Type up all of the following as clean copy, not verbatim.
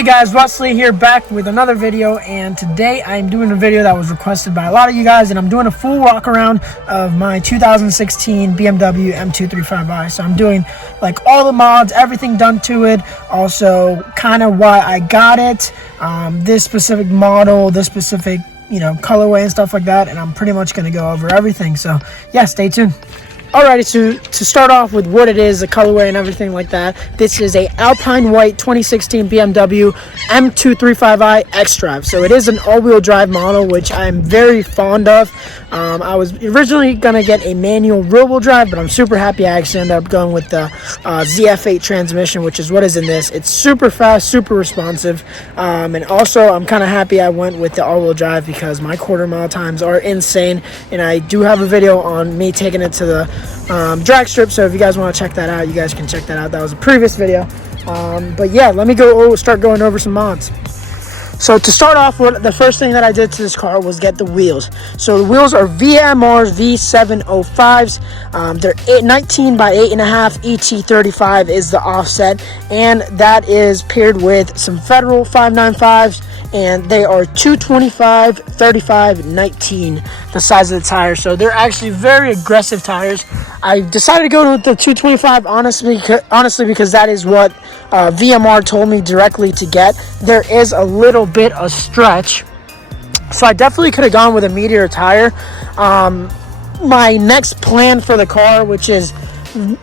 Hey guys, Wesley here, back with another video, and today I'm doing a video that was requested by a lot of you guys, and I'm doing a full walk around of my 2016 BMW M235i. So I'm doing like all the mods, everything done to it, also kind of why I got it, this specific model, this specific colorway and stuff like that, and I'm pretty much going to go over everything. So yeah, stay tuned. Alrighty, so to start off with what it is, the colorway and everything like that, this is a Alpine White 2016 BMW M235i X-Drive. So it is an all-wheel drive model, which I'm very fond of. I was originally going to get a manual rear-wheel drive, but I'm super happy I actually ended up going with the ZF8 transmission, which is what is in this. It's super fast, super responsive, and also I'm kind of happy I went with the all-wheel drive because my quarter-mile times are insane, and I do have a video on me taking it to the drag strip, so if you guys want to check that out, you guys can check that out. That was a previous video, but yeah, let me start going over some mods. So to start off, the first thing that I did to this car was get the wheels. So the wheels are VMR's V705s. They're 19 by 8.5. ET35 is the offset, and that is paired with some Federal 595s, and they are 225, 35, 19, the size of the tire. So they're actually very aggressive tires. I decided to go with the 225 honestly because that is what VMR told me directly to get. There is a little bit of stretch, so I definitely could have gone with a Meteor tire. My next plan for the car, which is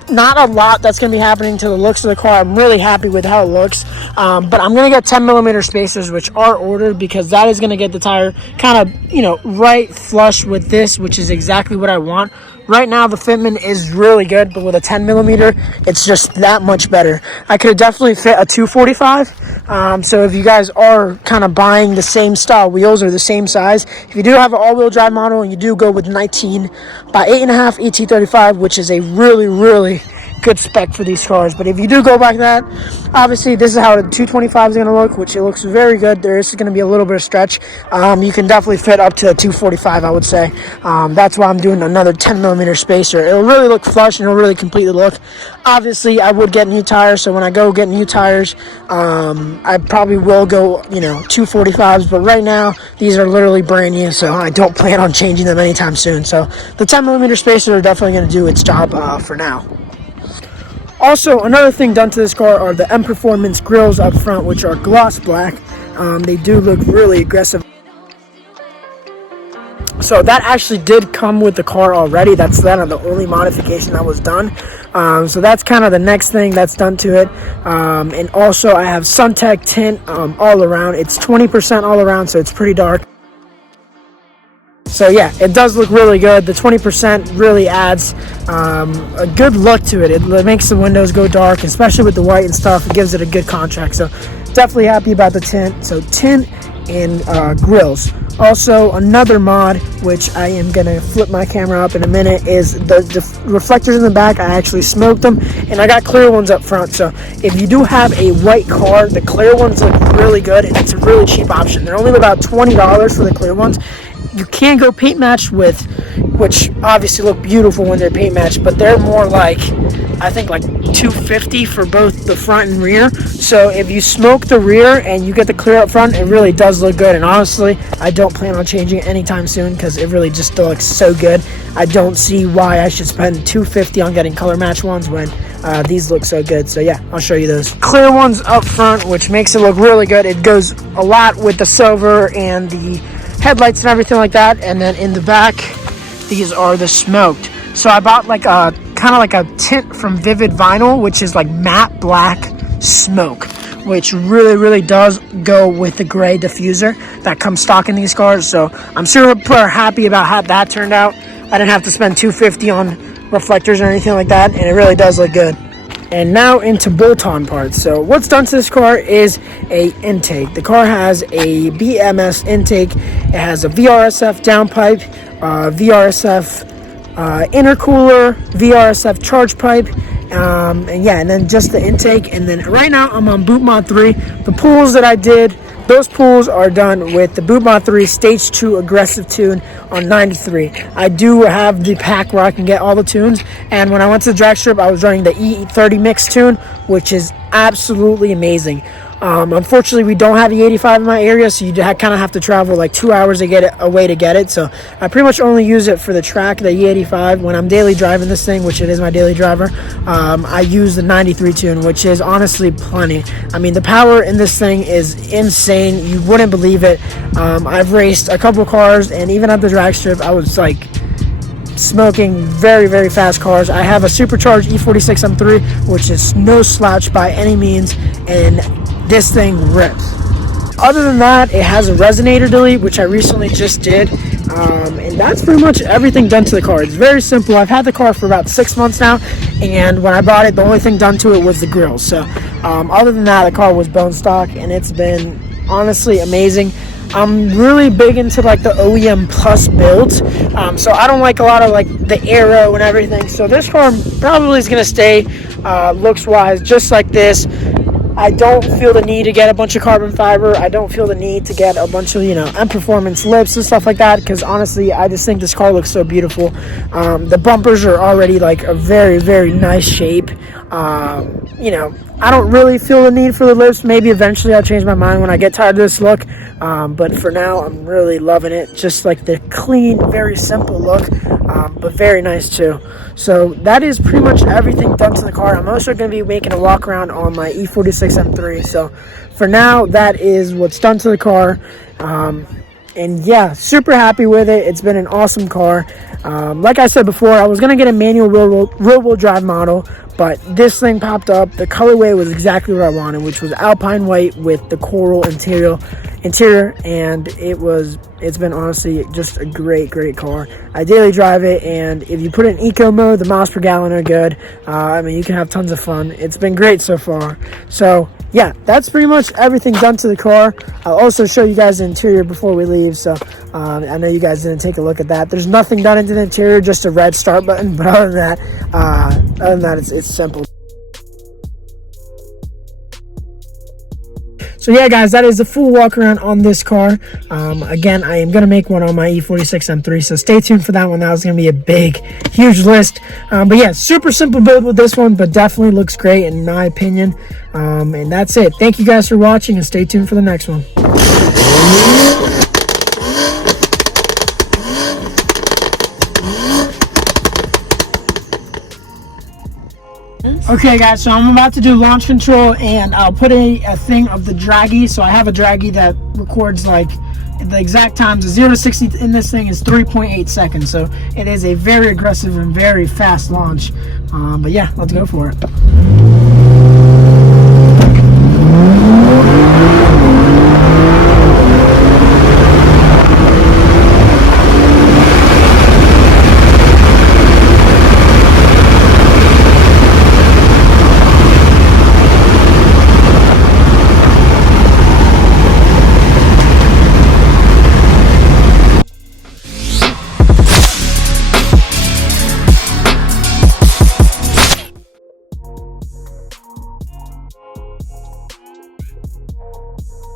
not a lot that's going to be happening to the looks of the car, I'm really happy with how it looks, but I'm going to get 10mm spacers, which are ordered, because that is going to get the tire kind of right flush with this, which is exactly what I want. Right now the fitment is really good, but with a 10mm it's just that much better. I could definitely fit a 245, so if you guys are kind of buying the same style wheels or the same size, if you do have an all-wheel drive model and you do go with 19 by 8.5 ET35, which is a really good spec for these cars, but if you do go by that, obviously this is how the 225 is going to look, which it looks very good. There is going to be a little bit of stretch. You can definitely fit up to a 245, I would say. That's why I'm doing another 10mm spacer. It'll really look flush and it'll really complete the look. Obviously I would get new tires, so when I go get new tires, I probably will go 245s, but right now these are literally brand new, so I don't plan on changing them anytime soon. So the 10mm spacers are definitely going to do its job for now. Also, another thing done to this car are the M Performance grills up front, which are gloss black. They do look really aggressive. So that actually did come with the car already. That's the only modification that was done. So that's kind of the next thing that's done to it. And also I have SunTech tint all around. It's 20% all around, so it's pretty dark. So yeah, it does look really good. The 20% really adds a good look to it. It makes the windows go dark, especially with the white and stuff. It gives it a good contrast. So definitely happy about the tint. So tint and grills. Also, another mod, which I am going to flip my camera up in a minute, is the reflectors in the back. I actually smoked them, and I got clear ones up front. So if you do have a white car, the clear ones look really good, and it's a really cheap option. They're only about $20 for the clear ones. You can go paint match with, which obviously look beautiful when they're paint matched, but they're more like, I think like $250 for both the front and rear. So if you smoke the rear and you get the clear up front, it really does look good. And honestly, I don't plan on changing it anytime soon because it really just looks so good. I don't see why I should spend $250 on getting color match ones when these look so good. So yeah, I'll show you those clear ones up front, which makes it look really good. It goes a lot with the silver and the headlights and everything like that. And then in the back, these are the smoked. So I bought like a kind of like a tint from Vivid Vinyl, which is like matte black smoke, which really does go with the gray diffuser that comes stock in these cars. So I'm super happy about how that turned out. I didn't have to spend $250 on reflectors or anything like that, and it really does look good. And now into bolt-on parts. So what's done to this car is a intake. The car has a BMS intake. It has a VRSF downpipe, VRSF intercooler, VRSF charge pipe, and yeah, and then just the intake. And then right now I'm on Boot Mod 3. The pulls that I did, those pulls are done with the Boot Mod 3 Stage 2 Aggressive Tune on 93. I do have the pack where I can get all the tunes, and when I went to the drag strip, I was running the E30 Mix tune, which is absolutely amazing. Unfortunately, we don't have the 85 in my area, so you kind of have to travel like 2 hours to get it away to get it. So I pretty much only use it for the track, the E85. When I'm daily driving this thing, which it is my daily driver, I use the 93 tune, which is honestly plenty. I mean, the power in this thing is insane. You wouldn't believe it. I've raced a couple cars, and even at the drag strip, I was like smoking very, very fast cars. I have a supercharged E46 M3, which is no slouch by any means, and this thing rips. Other than that, it has a resonator delete, which I recently just did, and that's pretty much everything done to the car. It's very simple. I've had the car for about 6 months now, and when I bought it, the only thing done to it was the grills. So other than that, the car was bone stock, and it's been honestly amazing. I'm really big into like the OEM Plus builds, so I don't like a lot of like the aero and everything. So this car probably is going to stay looks wise just like this. I don't feel the need to get a bunch of carbon fiber. I don't feel the need to get a bunch of, M Performance lips and stuff like that, because honestly, I just think this car looks so beautiful. The bumpers are already like a very, very nice shape. I don't really feel the need for the lips. Maybe eventually I'll change my mind when I get tired of this look. But for now, I'm really loving it. Just like the clean, very simple look, but very nice too. So that is pretty much everything done to the car. I'm also going to be making a walk around on my E46 M3. So for now, that is what's done to the car. And yeah, super happy with it. It's been an awesome car. Like I said before, I was going to get a manual rear-wheel drive model, but this thing popped up. The colorway was exactly what I wanted, which was Alpine white with the coral interior, and it's been honestly just a great car. I daily drive it, and if you put it in eco mode, the miles per gallon are good. You can have tons of fun. It's been great so far. So yeah, that's pretty much everything done to the car. I'll also show you guys the interior before we leave. So I know you guys didn't take a look at that. There's nothing done into the interior, just a red start button. But other than that, it's simple. So yeah, guys, that is the full walk around on this car. Again, I am going to make one on my E46 M3, so stay tuned for that one. That was going to be a big, huge list. But yeah, super simple build with this one, but definitely looks great in my opinion. And that's it. Thank you guys for watching, and stay tuned for the next one. Okay guys, so I'm about to do launch control, and I'll put a thing of the draggy. So I have a draggy that records like the exact times. The 0 to 60 in this thing is 3.8 seconds. So it is a very aggressive and very fast launch. But yeah, let's go for it.